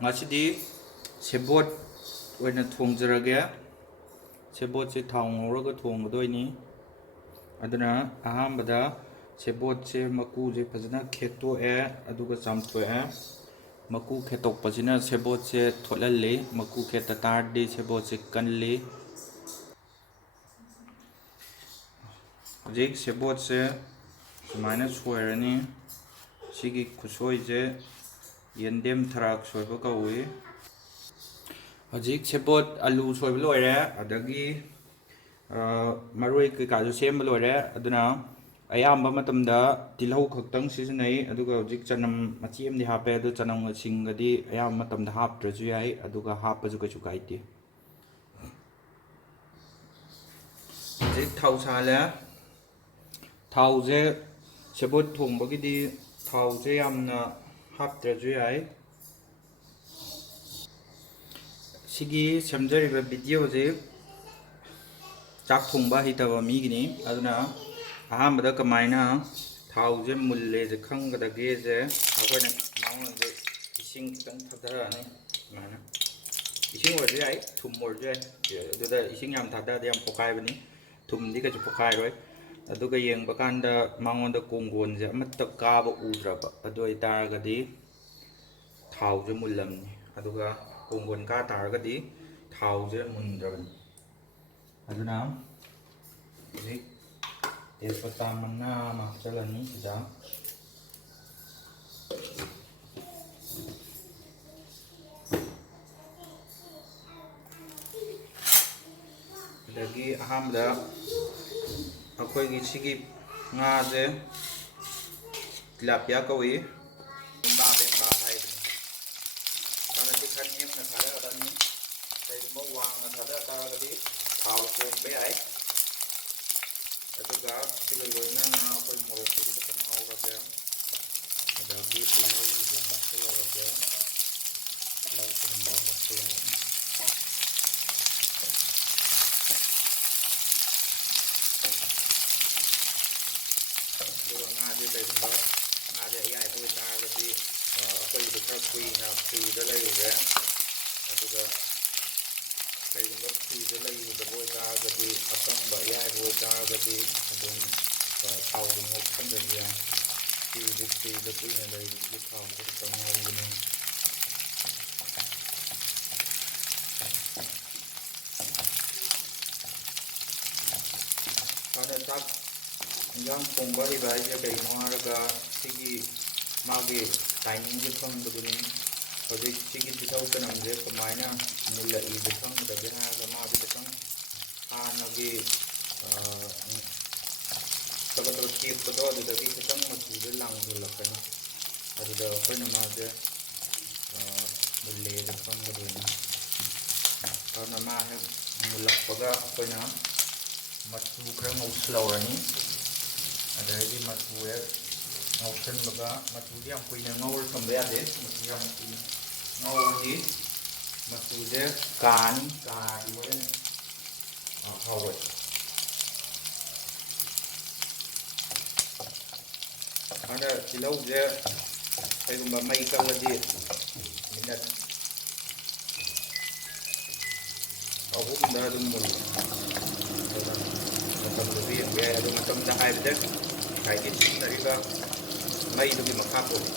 ꯉꯁꯤꯗꯤ ꯁꯦꯕꯣꯠ ꯑꯣꯏꯅ ꯊꯣꯡꯖꯔꯒꯦ ꯁꯦꯕꯣꯠꯁꯦ ꯊꯥꯎ ꯉꯧꯔꯒ ꯊꯣꯡꯒꯗꯣꯏꯅꯤ ꯑꯗꯨꯅ ꯑꯍꯥꯟꯕꯗ ꯁꯦꯕꯣꯠꯁꯦ ꯃꯀꯨꯁꯦ ꯐꯖꯅ ꯈꯦꯠꯇꯣꯛꯑꯦ ꯑꯗꯨꯒ ꯆꯥꯝꯊꯣꯛꯑꯦ ꯃꯀꯨ ꯈꯦꯠꯇꯣꯛꯄꯁꯤꯅ ꯁꯦꯕꯣꯠꯁꯦ ꯊꯣꯠꯍꯜꯂꯤ ꯃꯀꯨ ꯈꯦꯠꯇ ꯇꯥꯔꯗꯤ ꯁꯦꯕꯣꯠꯁꯦ ꯀꯜꯂꯤ ꯍꯧꯖꯤꯛ ꯁꯦꯕꯣꯠꯁꯦ ꯁꯨꯃꯥꯏꯅ ꯁꯣꯏꯔꯅꯤ ꯁꯤꯒꯤ ꯈꯨꯁꯣꯏꯁꯦ ꯌꯦꯟꯗꯦꯝ ꯊꯔꯥꯛ ꯁꯣꯏꯕ ꯀꯧꯏ ꯍꯧꯖꯤꯛ ꯁꯦꯕꯣꯠ ꯑꯂꯨ ꯁꯣꯏꯕ ꯂꯣꯏꯔꯦ ꯑꯗꯒꯤ ꯃꯔꯣꯏ ꯀꯩꯀꯥꯁꯨ ꯁꯦꯝꯕ ꯂꯣꯏꯔꯦ ꯑꯗꯨꯅ ꯑꯌꯥꯝꯕ ꯃꯇꯝꯗ ꯇꯤꯜꯍꯧ ꯈꯛꯇꯪ ꯁꯤꯖꯤꯟꯅꯩ ꯑꯗꯨꯒ ꯍꯧꯖꯤꯛ ꯆꯅꯝ ꯃꯆꯦ ꯑꯃꯗꯤ ꯍꯥꯞꯄꯦ ꯑꯗꯨ ꯆꯅꯝꯒ ꯁꯤꯡꯒꯗꯤ ꯑꯌꯥꯝꯕ ꯃꯇꯝꯗ ꯍꯥꯞꯇ꯭ꯔꯁꯨ ꯌꯥꯏ ꯑꯗꯨꯒ ꯍꯥꯞꯄꯁꯨ ꯀꯩꯁꯨ ꯀꯥꯏꯗꯦ ꯍꯧꯖꯤꯛ ꯊꯥꯎ ꯁꯥꯍꯜꯂꯦ ꯊꯥꯎꯁꯦ ꯁꯦꯕꯣꯠ ꯊꯣꯡꯕꯒꯤꯗꯤ ꯊꯥꯎꯁꯦ ꯌꯥꯝꯅ ꯍꯥꯞꯇ꯭ꯔꯁꯨ ꯌꯥꯏ ꯁꯤꯒꯤ ꯁꯦꯝꯖꯔꯤꯕ ꯚꯤꯗꯤꯑꯣꯁꯦ ꯆꯥꯛ ꯊꯣꯡꯕ ꯍꯩꯇꯕ ꯃꯤꯒꯤꯅꯤ ꯑꯗꯨꯅ ꯑꯍꯥꯟꯕꯗ ꯀꯃꯥꯏꯅ ꯊꯥꯎꯁꯦ ꯃꯨꯜꯂꯦꯁꯦ ꯈꯪꯒꯗꯒꯦꯁꯦ ꯑꯩꯈꯣꯏꯅ ꯃꯉꯣꯟꯗ ꯏꯁꯤꯡ ꯈꯤꯇꯪ ꯊꯥꯗꯔꯛꯑꯅꯤ ꯁꯨꯃꯥꯏꯅ ꯏꯁꯤꯡ ꯑꯣꯏꯔꯁꯨ ꯌꯥꯏ ꯊꯨꯝ ꯑꯣꯏꯔꯁꯨ ꯌꯥꯏ ꯑꯗꯨꯗ ꯏꯁꯤꯡ ꯌꯥꯝ ꯊꯥꯗꯔꯗꯤ ꯌꯥꯝ ꯄꯣꯛꯈꯥꯏꯕꯅꯤ ꯊꯨꯝꯗꯤ ꯀꯩꯁꯨ ꯄꯣꯛꯈꯥꯏꯔꯣꯏ ꯑꯗꯨꯒ ꯌꯦꯡꯕ ꯀꯥꯟꯗ ꯃꯉꯣꯟꯗ ꯀꯣꯡꯒꯣꯟꯁꯦ ꯑꯃꯠꯇ ꯀꯥꯕ ꯎꯗ꯭ꯔꯕ ꯑꯗꯨ ꯑꯣꯏꯇꯥꯔꯒꯗꯤ ꯊꯥꯎꯁꯦ ꯃꯨꯜꯂꯝꯅꯤ ꯑꯗꯨꯒ ꯀꯣꯡꯒꯣꯟ ꯀꯥ ꯇꯥꯔꯒꯗꯤ ꯊꯥꯎꯁꯦ ꯃꯨꯟꯗ꯭ꯔꯕꯅꯤ ꯑꯗꯨꯅ ꯍꯧꯖꯤꯛ ꯇꯦꯖꯄꯇꯥ ꯃꯅꯥ ꯑꯃ ꯍꯥꯞꯆꯤꯜꯂꯅꯤ ꯁꯤꯗ ꯑꯗꯒꯤ ꯑꯍꯥꯟꯕꯗ ꯑꯩꯈꯣꯏꯒꯤ ꯁꯤꯒꯤ ꯉꯥꯁꯦ ꯇꯤꯂꯥꯄꯤꯌꯥ ꯀꯧꯏ ꯄꯦꯡꯕꯥ ꯄꯦꯡꯕꯥ ꯍꯥꯏꯕꯅꯤ ꯍꯥꯟꯅꯗꯤ ꯈꯔ ꯅꯦꯝꯅ ꯊꯥꯗꯒꯗꯕꯅꯤ ꯀꯩꯒꯨꯝꯕ ꯋꯥꯡꯅ ꯊꯥꯗ ꯇꯥꯔꯒꯗꯤ ꯊꯥꯎ ꯆꯣꯡꯕ ꯌꯥꯏ ꯑꯗꯨꯒ ꯁꯤꯒ ꯂꯣꯏꯅꯅ ꯑꯩꯈꯣꯏ ꯃꯣꯔꯣꯛꯁꯤꯁꯨ ꯈꯤꯇꯪ ꯉꯧꯔꯒꯦ ꯑꯗꯒꯤ ꯇꯤꯜꯍꯧꯁꯤꯁꯨ ꯉꯧꯁꯤꯜꯂꯔꯒꯦ ꯇꯤꯜꯍꯧ ꯆꯅꯝꯗꯣ ꯉꯧꯁꯤꯜꯂꯔꯒꯦ ꯑꯗꯨꯒ ꯉꯥꯁꯦ ꯀꯩꯒꯨꯝꯕ ꯉꯥꯁꯦ ꯑꯌꯥꯏꯕ ꯑꯣꯏꯇꯥꯔꯒꯗꯤ ꯑꯩꯈꯣꯏꯒꯤꯗꯤ ꯈꯔ ꯀꯨꯏꯅ ꯐ꯭ꯔꯤꯖꯗ ꯂꯩꯔꯨꯔꯦ ꯑꯗꯨꯒ ꯀꯩꯒꯨꯝꯕ ꯐ꯭ꯔꯤꯖꯗ ꯂꯩꯔꯨꯗꯕ ꯑꯣꯏꯇꯥꯔꯒꯗꯤ ꯑꯀꯪꯕ ꯑꯌꯥꯏꯕ ꯑꯣꯏꯇꯥꯔꯒꯗꯤ ꯑꯗꯨꯝ ꯊꯥꯎꯗꯣ ꯉꯧꯁꯟꯗꯕ ꯌꯥꯏ ꯁꯤꯒꯤꯗꯤ ꯐ꯭ꯔꯤꯖꯗ ꯀꯨꯏꯅ ꯂꯩꯕꯒꯤ ꯊꯥꯎꯗꯣ ꯈꯤꯇꯪ ꯉꯧꯕꯅꯤ ꯑꯗ ꯆꯥꯛ ꯏꯟꯖꯥꯡ ꯊꯣꯡꯕ ꯍꯩꯕ ꯍꯥꯏꯁꯦ ꯀꯩꯅꯣ ꯍꯥꯏꯔꯒ ꯁꯤꯒꯤ ꯃꯥꯒꯤ ꯇꯥꯏꯃꯤꯡꯁꯦ ꯈꯪꯕꯗꯨꯅꯤ ꯍꯧꯖꯤꯛ ꯁꯤꯒꯤ ꯇꯤꯜꯍꯧ ꯆꯅꯝꯁꯦ ꯀꯃꯥꯏꯅ ꯃꯨꯜꯂꯛꯏꯁꯦ ꯈꯪꯒꯗꯒꯦ ꯍꯥꯏꯔꯒ ꯃꯥꯁꯦ ꯈꯤꯇꯪ ꯍꯥꯟꯅꯒꯤ ꯇꯒꯠ ꯇꯦꯛꯄꯗꯣ ꯑꯗꯨꯗꯒꯤ ꯈꯤꯇꯪ ꯃꯆꯨꯁꯦ ꯂꯥꯡꯁꯤꯜꯂꯛꯀꯅꯤ ꯑꯗꯨꯗ ꯑꯩꯈꯣꯏꯅ ꯃꯥꯁꯦ ꯃꯨꯜꯂꯦꯁꯦ ꯈꯪꯒꯗꯣꯏꯅꯤ ꯑꯗꯨꯅ ꯃꯥ ꯍꯦꯛ ꯃꯨꯜꯂꯛꯄꯒ ꯑꯩꯈꯣꯏꯅ ꯃꯆꯨ ꯈꯔ ꯉꯧꯁꯤꯜꯍꯧꯔꯅꯤ ꯑꯗꯩꯗꯤ ꯃꯆꯨ ꯍꯦꯛ ꯉꯧꯁꯟꯕꯒ ꯃꯆꯨꯁꯦ ꯌꯥꯝ ꯀꯨꯏꯅ ꯉꯧꯔ ꯊꯝꯕ ꯌꯥꯗꯦ ꯃꯆꯨ ꯌꯥꯝ ꯀꯨꯏꯅ ꯉꯧꯔꯗꯤ ꯃꯆꯨꯁꯦ ꯀꯥꯅꯤ ꯀꯥꯔꯗꯤ ꯍꯣꯔꯦꯟ ꯍꯥꯎꯔꯣꯏ ꯑꯗ ꯇꯤꯜꯍꯧꯁꯦ ꯀꯩꯒꯨꯝꯕ ꯃꯩ ꯀꯜꯂꯗꯤ ꯃꯤꯅꯠ ꯑꯍꯨꯝꯗ ꯑꯗꯨꯝ ꯃꯨꯜꯂꯤ ꯑꯗꯨꯅ ꯃꯇꯝꯗꯨꯁꯨ ꯌꯦꯡꯕ ꯌꯥꯏ ꯑꯗꯨ ꯃꯇꯝꯗ ꯍꯥꯏꯕꯗ ꯉꯁꯥꯏꯒꯤ ꯁꯤꯖꯤꯟꯅꯔꯤꯕ ꯃꯩꯗꯨꯒꯤ ꯃꯈꯥ ꯄꯣꯜꯂꯤ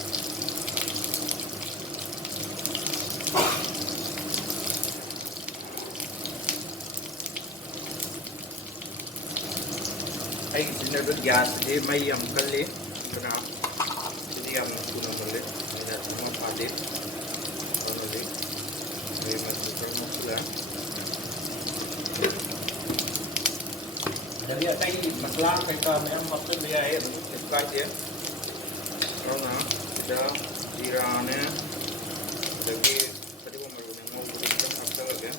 ꯑꯩꯒꯤ ꯁꯤꯖꯤꯟꯅꯔꯤꯕ ꯒ꯭ꯌꯥꯁꯁꯤꯗꯤ ꯃꯩ ꯌꯥꯝ ꯀꯜꯂꯤ ꯑꯗꯨꯅ ꯁꯤꯗꯤ ꯌꯥꯝꯅ ꯊꯨꯅ ꯃꯨꯜꯂꯤ ꯃꯤꯅꯠ ꯑꯃ ꯐꯥꯗꯦ ꯑꯗꯨꯅ ꯍꯧꯖꯤꯛ ꯑꯩ ꯃꯆꯨ ꯈꯔ ꯉꯧꯁꯤꯜꯂꯦ ꯑꯗꯒꯤ ꯑꯇꯩ ꯃꯁꯂꯥ ꯀꯩꯀꯥ ꯃꯌꯥꯝ ꯍꯥꯞꯆꯤꯟꯕ ꯌꯥꯏ ꯑꯗꯨꯝ ꯀꯩꯁꯨ ꯀꯥꯏꯗꯦ ꯑꯗꯨꯅ ꯁꯤꯗ ꯖꯤꯔꯥꯅꯦ ꯑꯗꯒꯤ ꯐꯗꯤꯒꯣꯝ ꯃꯔꯨꯅꯦ ꯉꯧꯕꯗꯣ ꯈꯤꯇꯪ ꯍꯥꯞꯆꯜꯂꯒꯦ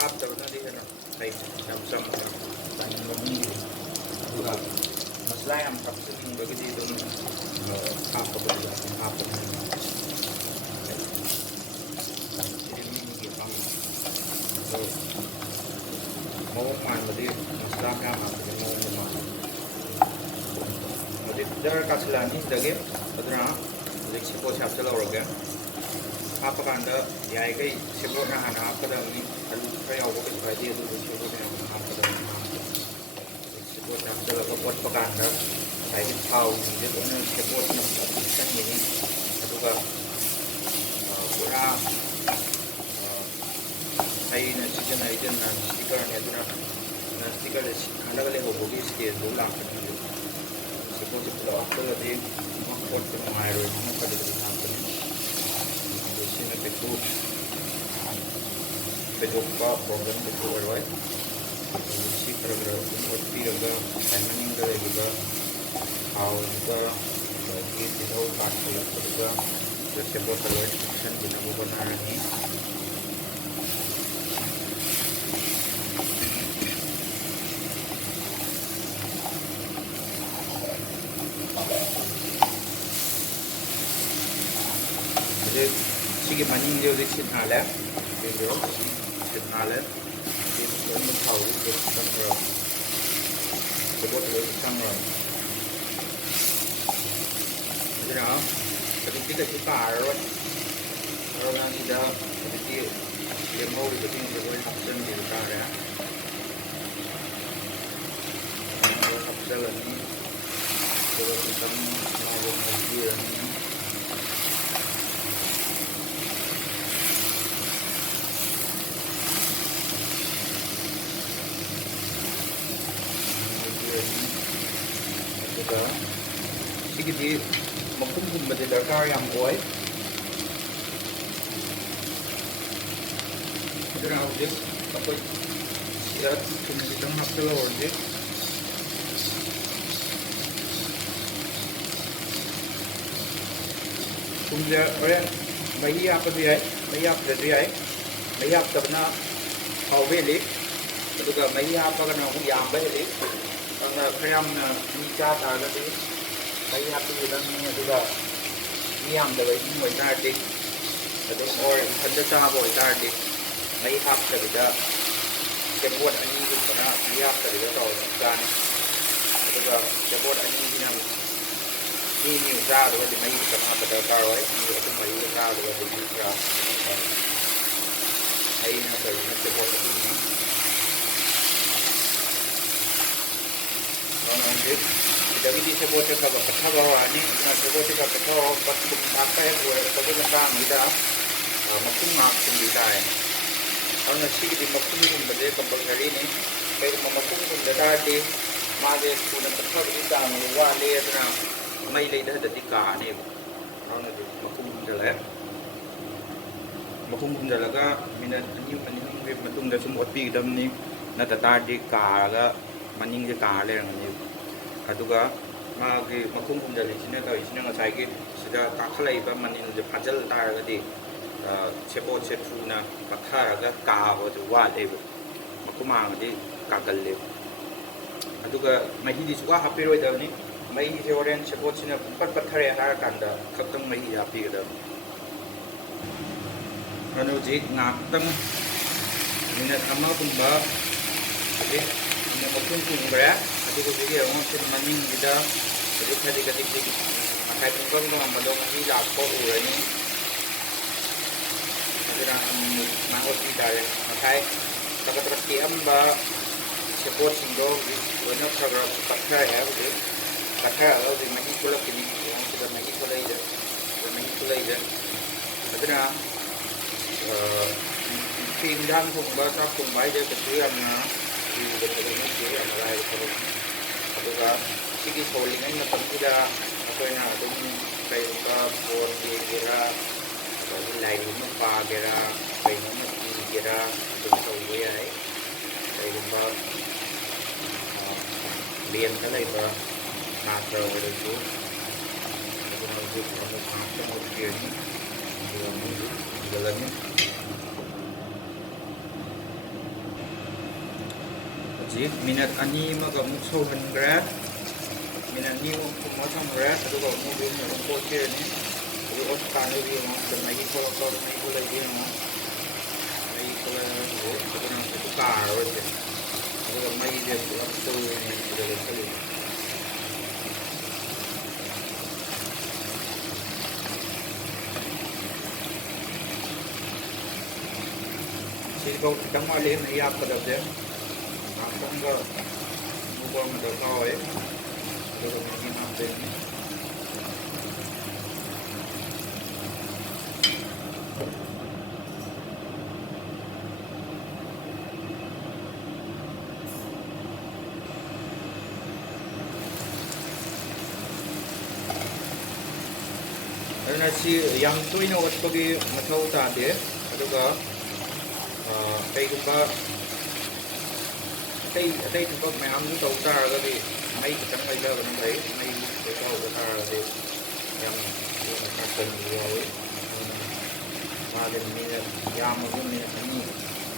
ꯍꯥꯞꯇꯕꯅꯗꯤ ꯍꯦꯟꯅ ꯐꯩ ꯌꯥꯝ ꯆꯝꯅ ꯆꯥꯅꯤꯡꯕ ꯃꯤꯒꯤꯗꯤ ꯑꯗꯨꯒ ꯃꯁꯂꯥ ꯌꯥꯝ ꯍꯥꯞꯆꯤꯟꯅꯤꯡꯕꯒꯤꯗꯤ ꯑꯗꯨꯝ ꯍꯥꯞꯄꯒꯗꯤ ꯑꯗꯨꯝ ꯍꯥꯞꯄꯅꯤ ꯁꯤꯗꯤ ꯃꯤ ꯃꯤꯒꯤ ꯑꯄꯥꯝꯕꯅꯤ ꯑꯗꯣ ꯃꯑꯣꯡ ꯃꯥꯟꯕꯗꯤ ꯃꯁꯂꯥ ꯃꯌꯥꯝ ꯍꯥꯞꯄꯗꯤ ꯃꯑꯣꯡꯗ ꯃꯥꯟꯕ ꯍꯧꯖꯤꯛ ꯖꯔ ꯀꯥꯁꯤꯜꯂꯛꯑꯅꯤ ꯁꯤꯗꯒꯤ ꯑꯗꯨꯅ ꯍꯧꯖꯤꯛ ꯁꯦꯕꯣꯠꯁꯦ ꯍꯥꯞꯆꯤꯜꯍꯧꯔꯒꯦ ꯍꯥꯞꯄꯀꯥꯟꯗ ꯌꯥꯔꯤꯈꯩ ꯁꯦꯕꯣꯠꯅ ꯍꯥꯟꯅ ꯍꯥꯞꯀꯗꯕꯅꯤ ꯑꯂꯨ ꯈꯔ ꯌꯥꯎꯕ ꯀꯩꯁꯨ ꯀꯥꯏꯗꯦ ꯑꯗꯨꯕꯨ ꯁꯦꯕꯣꯠꯅ ꯌꯥꯎꯅ ꯍꯥꯞꯀꯗꯕꯅꯤ ꯁꯦꯕꯣꯠꯅ ꯍꯥꯞꯆꯤꯜꯂꯒ ꯑꯣꯠꯄ ꯀꯥꯟꯗ ꯉꯁꯥꯏꯒꯤ ꯊꯥꯎꯁꯤꯡꯁꯦ ꯂꯣꯏꯅ ꯁꯦꯕꯣꯠꯅ ꯄꯤꯁꯟꯈꯤꯅꯤ ꯑꯗꯨꯒ ꯄꯨꯔꯥ ꯑꯩꯅ ꯁꯤꯖꯤꯟꯅꯔꯤꯁꯦ ꯅꯟ ꯁ꯭ꯇꯤꯀꯔꯅꯤ ꯑꯗꯨꯅ ꯅꯟ ꯁ꯭ꯇꯤꯀꯔꯁꯦ ꯈꯜꯂꯒ ꯂꯩꯍꯧꯕꯒꯤ ꯁ꯭ꯇꯦꯖꯗꯣ ꯂꯥꯛꯀꯅꯤ ꯁꯦꯕꯣꯠꯁꯦ ꯄꯨꯂꯞ ꯍꯥꯞꯆꯤꯜꯂꯗꯤ ꯑꯣꯠꯄ ꯅꯨꯡꯉꯥꯏꯔꯣꯏ ꯈꯔꯗꯤ ꯍꯥꯞꯀꯅꯤ ꯑꯗꯨ ꯁꯤꯅ ꯀꯩꯁꯨ ꯊꯣꯏꯗꯣꯛꯄ ꯄ꯭ꯔꯣꯕ꯭ꯂꯦꯝ ꯀꯩꯁꯨ ꯑꯣꯏꯔꯣꯏ ꯑꯗꯨ ꯁꯤ ꯈꯔ ꯑꯗꯨꯝ ꯑꯣꯠꯄꯤꯔꯒ ꯉꯁꯥꯏ ꯃꯅꯤꯡꯗ ꯂꯩꯔꯤꯕ ꯊꯥꯎꯗꯨꯒ ꯑꯗꯒꯤ ꯇꯤꯜꯍꯧ ꯀꯥꯁꯜꯂꯛꯄꯗꯨꯒ ꯁꯦꯕꯣꯠꯇ ꯂꯣꯏꯅ ꯄꯤꯁꯟꯈꯤꯅꯕ ꯍꯣꯠꯅꯔꯅꯤ hꯧꯖꯤꯛ ꯁꯤꯒꯤ ꯃꯅꯤꯡꯁꯦ ꯍꯧꯖꯤꯛ ꯁꯤꯠ ꯅꯥꯜꯂꯦ ꯌꯦꯡꯕꯤꯔꯣ ꯁꯤꯠ ꯅꯥꯜꯂꯦ ꯂꯣꯏꯅ ꯊꯥꯎꯁꯦ ꯆꯪꯈ꯭ꯔꯕ ꯁꯦꯕꯣꯠꯇ ꯂꯣꯏꯅ ꯆꯪꯈ꯭ꯔꯕ ꯑꯗꯨꯅ ꯍꯧꯖꯤꯛꯇꯤ ꯀꯩꯁꯨ ꯀꯥꯔꯔꯣꯏ ꯑꯗꯨꯅ ꯁꯤꯗ ꯍꯧꯖꯤꯛꯇꯤ ꯂꯦꯝꯍꯧꯔꯤꯕꯁꯤꯡꯁꯦ ꯂꯣꯏ ꯍꯥꯞꯆꯤꯟꯕꯤꯕ ꯇꯥꯔꯦ ꯂꯣꯏ ꯍꯥꯞꯆꯤꯜꯂꯅꯤ ꯑꯗꯨꯒ ꯈꯤꯇꯪ ꯃꯥꯕꯨ ꯉꯧꯕꯤꯔꯅꯤ ꯑꯗꯨꯒ ꯁꯤꯒꯤꯗꯤ ꯃꯈꯨꯝꯒꯨꯝꯕꯗꯤ ꯗꯔꯀꯥꯔ ꯌꯥꯝ ꯑꯣꯏ ꯑꯗꯨꯅ ꯍꯧꯖꯤꯛ ꯑꯩꯈꯣই ꯁꯤꯗ ꯊꯨꯝ ꯈꯤꯇꯪ ꯍꯥꯞꯆꯤꯜꯍꯧꯔꯁꯤ ꯊꯨꯝꯁꯦ ꯍꯣꯔꯦꯟ ꯃꯍꯤ ꯍꯥꯞꯄꯁꯨ ꯌꯥꯏ ꯃꯍꯤ ꯍꯥꯞꯇ꯭ꯔꯁꯨ ꯌꯥꯏ ꯃꯍꯤ ꯍꯥꯞꯇꯕꯅ ꯍꯥꯎꯕ ꯍꯦꯜꯂꯤ ꯑꯗꯨꯒ ꯃꯍꯤ ꯍꯥꯞꯄꯒꯅ ꯑꯃꯨꯛ ꯌꯥꯝꯕ ꯍꯦꯜꯂꯤ ꯑꯗꯨꯅ ꯈꯔ ꯌꯥꯝꯅ ꯃꯤ ꯆꯥ ꯇꯥꯔꯒꯗꯤ ꯃꯍꯤ ꯍꯥꯞꯄꯤꯒꯗꯕꯅꯤ ꯑꯗꯨꯒ ꯃꯤ ꯌꯥꯝꯗꯕ ꯏꯃꯨꯡ ꯑꯣꯏꯇꯥꯔꯗꯤ ꯑꯗꯨꯝ ꯑꯣꯔ ꯏꯊꯟꯗ ꯆꯥꯕ ꯑꯣꯏꯇꯥꯔꯗꯤ ꯃꯍꯤ ꯍꯥꯞꯇꯕꯤꯗ ꯁꯦꯕꯣꯠ ꯑꯅꯤꯒꯨꯝꯕꯅ ꯃꯍꯤ ꯍꯥꯞꯇꯕꯤꯗ ꯇꯧꯔꯒ ꯆꯥꯅꯤ ꯑꯗꯨꯒ ꯁꯦꯕꯣꯠ ꯑꯅꯤꯁꯤꯅ ꯃꯤ ꯑꯅꯤꯃꯨꯛ ꯆꯥꯒꯗꯕꯗꯤ ꯃꯍꯤ ꯈꯤꯇꯪ ꯍꯥꯞꯄ ꯗꯔꯀꯥꯔ ꯑꯣꯏ ꯃꯤ ꯑꯍꯨꯝ ꯃꯔꯤꯒ ꯆꯥꯒꯗꯕꯗꯤ ꯃꯍꯤ ꯈꯔ ꯑꯩꯅ ꯇꯧꯔꯤꯁꯤꯅ ꯁꯦꯕꯣꯠ ꯑꯅꯤꯅꯤ ꯑꯗꯨꯅ ꯍꯧꯖꯤꯛ ꯁꯤꯗꯒꯤꯗꯤ ꯁꯦꯕꯣꯠꯁꯦ ꯈꯔ ꯄꯠꯊꯕ ꯍꯧꯔꯛꯑꯅꯤ ꯑꯗꯨꯅ ꯁꯦꯕꯣꯠꯁꯦ ꯈꯔ ꯄꯠꯊꯕ ꯍꯧꯔꯛꯄ ꯊꯨꯝ ꯊꯥꯛꯄ ꯍꯦꯛ ꯂꯣꯏꯔꯛꯄꯒꯤ ꯃꯇꯥꯡꯁꯤꯗ ꯃꯈꯨꯝ ꯉꯥꯛ ꯈꯨꯝꯕꯤ ꯇꯥꯔꯦ ꯑꯗꯨꯅ ꯁꯤꯒꯤꯗꯤ ꯃꯈꯨꯝꯒꯨꯝꯕꯁꯦ ꯀꯝꯄꯜꯁꯔꯤꯅꯤ ꯀꯩꯒꯨꯝꯕ ꯃꯈꯨꯝ ꯈꯨꯝꯗ ꯇꯥꯔꯗꯤ माजे थूना पत्थबी चांग वाले मई लेदहददी कानेब अदुना मखुम हुंजले मखुम हुंजलगा मिनट अनि मनिंगे मतुंगदा सुम ओत्पीगदमनी नता तारदी कारगा मनिंगे कार लेरंगनी अदुगा मागे मखुम हुंजलिसिना तइसिना ngसाइगे सिदा काखलाइबा मनिंजे फाजल तारगदी सेपोसे थूना पत्थरगा काबदु वालेब मखुमांगदी कागल्ले अदुगा महीदी सुगा हापिरोइदबनी महीसे होरेन सेपोटसिना पट पत्थरे हारकांदा खक्तंग मही हापिगदब अनुजिक नाक्तंग मिनट अमागुंबा अदे मिनट मखुम कुंग्रा अदुगा बिगे अमोसे मनिंगिदा अदु खदि खदि खदि मखाइ पुंगम गमबदो मही लाखो उरनी अदुना नागोति तारे मखाइ तकतक केअम्बा सेपोट सिंगो लोना खरा पत्थर है उसे पत्थर है मही खुला किनी उसे मही खुलाइदे अदुना फिन जान थोंबा चा थोंबा इदे कछु यामना युगो थोंबा के अनलाइ थोंबा अदुगा सिगी सोलिङै मतमसिदा अखोइना अदुम कयबा बोर गेरा लाइरिम पागेरा कयनो गेरा अदुम तौबा याय कयबा बेन का लेबा नात्र ओरसु अदुना हौजिक अमु खांते मोटियनि अदुगा गलनि हौजिक मिनट अनि मगा अमु सौहनग्रा मिनट नि अमु थमग्रा अदुगा अमु बेन अमु पोचेनि अदु अफ कानो बिमा मही खोलक मही खोलै बिमा मही खोलै अदुना अदु कारोसे अदुगा मही जे pull-up सौनि अदुगा सौनि Siligaw kitang mali na iyap ka daw din. Nakasang ka mukha mo daw kao eh. Pero hindi natin. 시 양쪽에 어떻게 맞춰다 돼? 그리고 그러니까 cái thực phẩm mày ăn cái đầu ra cái gì mấy cái trắng bây giờ nó thấy mấy cái đầu ra thì em các cần rồi mà đến mình làm một cái mình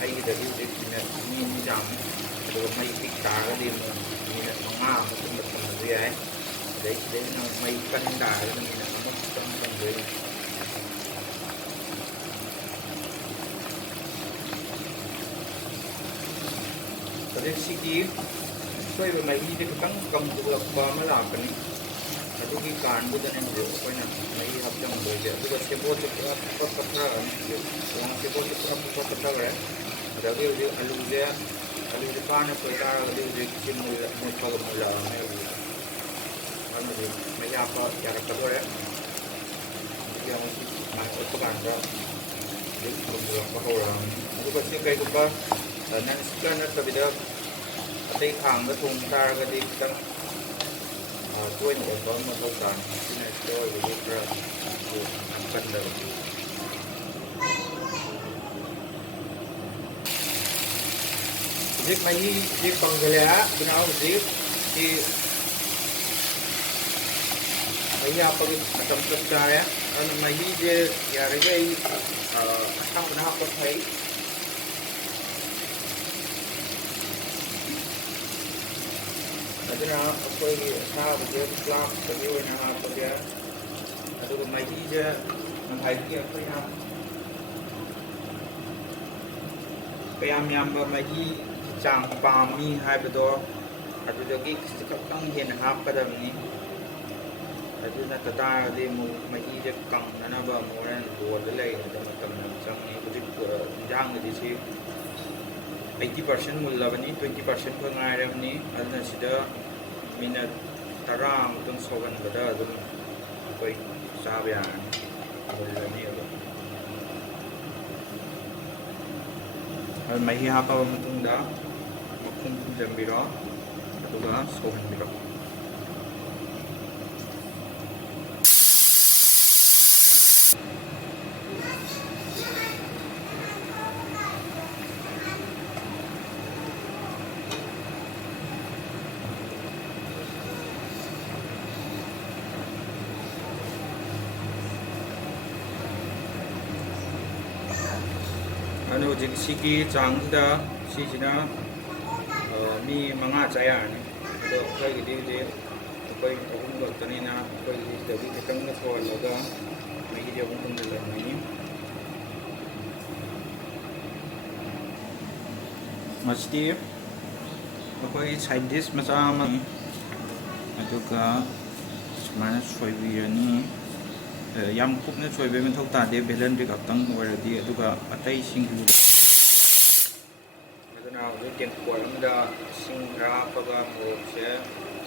mấy cái điều gì mình làm rồi mấy cái cá cái gì mình làm mà cũng được làm gì ấy đấy nó mấy cân đá mình làm một trong phần đấy Siki soy ba mai de kang kam du la ba ma la kan adu ki kan bu de ne ko na mai hab jang do je du se bo te pra ko ko tra ni yang se bo te pra ko ko tra ga da ge de alu de pa na ko ta ga de ki mu la mu pa ga mu la ne anu de me ya pa ya ka do re ya mo ma ko kan ro de ko mu la ko ho ra du ko se kai ko ba nan sika na ta bida atay khang ga thung tar ga di tang tuoi no ba ma thau tan sina toy ga pra ko kan da dik mai dik pang ga la binau dik di mai ya pa atam ka ta ya an mai de ya re ga ha na ha ko thai aduna akwai sabu club da yau na haka da aduga mai da nan haiki akwai na kayam yam ba mai chang pa mi hai ba do aduga ki ka tang hen ha ka da ni aduna ka ta de mu mai da kang na ba mo ran do da lai da tam chang ni ku ji jang ni si 80% mullavani 20% ko ngairamni adna sida minute tarang tung sogan bada dum koi sabya mulani ado al mai ha pa mutung da makhum jambiro aduga sogan biro ꯍꯧꯖꯤꯛ ꯁꯤꯒꯤ ꯆꯥꯡꯁꯤꯗ ꯁꯤꯁꯤꯅ ꯃꯤ 5 ꯆꯥꯌꯥꯔꯅꯤ ꯑꯗꯣ ꯑꯩꯈꯣꯏꯒꯤꯗꯤ ꯍꯧꯖꯤꯛ ꯑꯩꯈꯣꯏ ꯑꯍꯨꯝ ꯈꯛꯇꯅꯤꯅ ꯑꯩꯈꯣꯏꯒꯤ ꯁꯤꯗꯒꯤ ꯈꯤꯇꯪꯒ ꯁꯧꯍꯜꯂꯒ ꯃꯍꯤꯗꯤ ꯑꯍꯨꯝ ꯍꯨꯝꯖꯤꯜꯂꯝꯃꯅꯤ ꯃꯁꯤꯗꯤ ꯑꯩꯈꯣꯏ ꯁꯥꯏꯠ ꯗꯤꯁ ꯃꯆꯥ ꯑꯃ ꯑꯗꯨꯒ ꯁꯨꯃꯥꯏꯅ ꯁꯣꯏꯕꯤꯔꯅꯤ ꯌꯥꯝ ꯀꯨꯞꯅ ꯁꯣꯏꯕꯩ ꯃꯊꯧ ꯇꯥꯗꯦ ꯕꯦꯂꯟꯗ꯭ꯔꯤ ꯈꯛꯇꯪ ꯑꯣꯏꯔꯗꯤ ꯑꯗꯨꯒ ꯑꯇꯩ ꯁꯤꯡꯖꯨ ꯑꯗꯨꯅ ꯍꯧꯖꯤꯛ ꯇꯦꯡꯀꯣꯠ ꯑꯃꯗ ꯏꯁꯤꯡ ꯈꯔ ꯍꯥꯞꯄꯒ ꯃꯣꯔꯣꯛꯁꯦ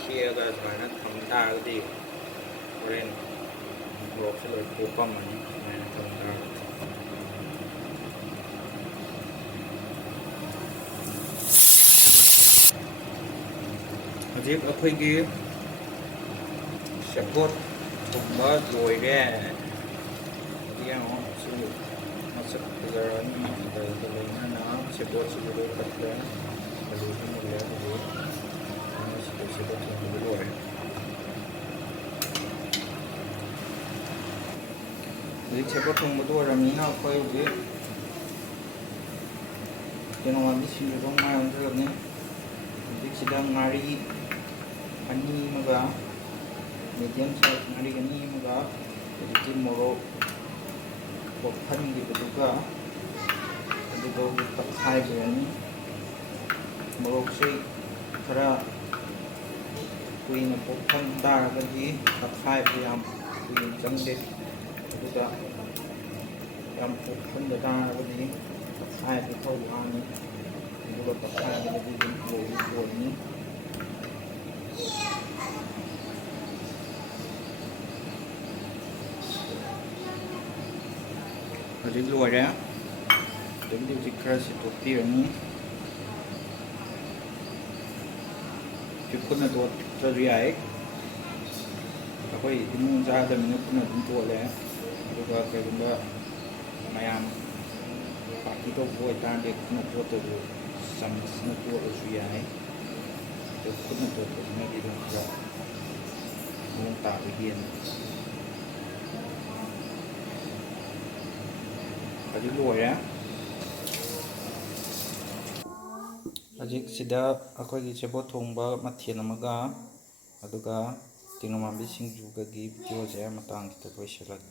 ꯈꯦꯛꯑꯒ ꯁꯨꯃꯥꯏꯅ ꯊꯝ ꯇꯥꯔꯒꯗꯤ ꯍꯣꯔꯦꯟ ꯃꯣꯔꯣꯛꯁꯦ ꯂꯣꯏ ꯄꯣꯛꯄꯝꯃꯅꯤ ꯁꯨꯃꯥꯏꯅ ꯊꯝ ꯇꯥꯔꯒꯗꯤ ꯍꯧꯖꯤꯛ ꯑꯩꯈꯣꯏꯒꯤ ꯁꯦꯕꯣꯠ ꯊꯣꯡꯕ ꯂꯣꯏꯔꯦ ꯌꯦꯡꯉꯣ ꯁꯤ ꯃꯁꯛ ꯐꯖꯔꯅꯤ ꯑꯗꯨꯒ ꯂꯣꯏꯅꯅ ꯁꯦꯕꯣꯠꯁꯤꯁꯨ ꯂꯣꯏ ꯀꯠꯈ꯭ꯔꯦ ꯑꯂꯨꯁꯨ ꯃꯨꯜꯂꯦ ꯍꯧꯖꯤꯛ ꯁꯤꯗ ꯁꯦꯕꯣꯠ ꯊꯣꯡꯕꯗꯨ ꯂꯣꯏꯔꯦ ꯍꯧꯖꯤꯛ ꯁꯦꯕꯣꯠ ꯊꯣꯡꯕꯗꯨ ꯑꯣꯏꯔꯕꯅꯤꯅ ꯑꯩꯈꯣꯏ ꯍꯧꯖꯤꯛ ꯀꯩꯅꯣꯝꯗꯤ ꯁꯤꯡꯖꯨꯗꯣ ꯉꯥꯏꯔꯝꯗ꯭ꯔꯕꯅꯤ ꯍꯧꯖꯤꯛꯁꯤꯗ ꯉꯥꯔꯤ ꯑꯅꯤ ꯑꯃꯒ medium size ngari gani maga jadi morok bokhan dibutuga adugo taksai gani morok se kara kuina bokhan dar gani taksai yam kuin jangde aduga yam bokhan da dar gani ꯇꯛꯈꯥꯏ ꯇꯤꯜꯍꯧ ꯍꯥꯞꯅꯤ ꯑꯗꯨꯒ ꯇꯛꯈꯥꯏꯕꯗꯒꯤ ꯑꯗꯨꯝ ꯑꯣꯏꯅꯤ ꯍꯧꯖꯤꯛ ꯂꯣꯏꯔꯦ ꯑꯗꯒꯤꯗꯤ ꯍꯧꯖꯤꯛ ꯈꯔ ꯁꯤꯠꯇꯣꯛꯄꯤꯔꯅꯤ ꯈꯨꯠꯅ ꯇꯣꯠꯇ꯭ꯔꯁꯨ ꯌꯥꯏ ꯑꯩꯈꯣꯏ ꯏꯃꯨꯡ ꯆꯥꯗꯕꯅꯤꯅ ꯈꯨꯠꯅ ꯑꯗꯨꯝ ꯇꯣꯠꯂꯦ ꯑꯗꯨꯒ ꯀꯩꯒꯨꯝꯕ ꯃꯌꯥꯝ ꯄꯥꯔꯇꯤ ꯇꯧꯕ ꯑꯣꯏꯇꯥꯔꯗꯤ ꯈꯨꯠꯅ ꯇꯣꯠꯇ꯭ꯔꯁꯨ ꯆꯃꯁꯅ ꯇꯣꯠꯂꯁꯨ ꯌꯥꯏ ꯑꯗꯨ ꯈꯨꯠꯅ ꯇꯣꯠꯄꯁꯤꯅꯗꯤ ꯑꯗꯨꯝ ꯈꯔ ꯃꯑꯣꯡ ꯇꯥꯕ ꯍꯦꯟꯅ ꯍꯧꯖꯤꯛ ꯂꯣꯏꯔꯦ ꯍꯧꯖꯤꯛ ꯁꯤꯗ ꯑꯩꯈꯣꯏꯒꯤ ꯁꯦꯕꯣꯠ ꯊꯣꯡꯕ ꯃꯊꯦꯜ ꯑꯃꯒ ꯑꯗꯨꯒ ꯇꯦꯡꯅꯧ ꯃꯥꯟꯕꯤ ꯁꯤꯡꯖꯨꯒꯒꯤ ꯚꯤꯗꯤꯑꯣꯁꯦ ꯃꯇꯥꯡꯁꯤꯗ ꯂꯣꯏꯁꯤꯜꯂꯒꯦ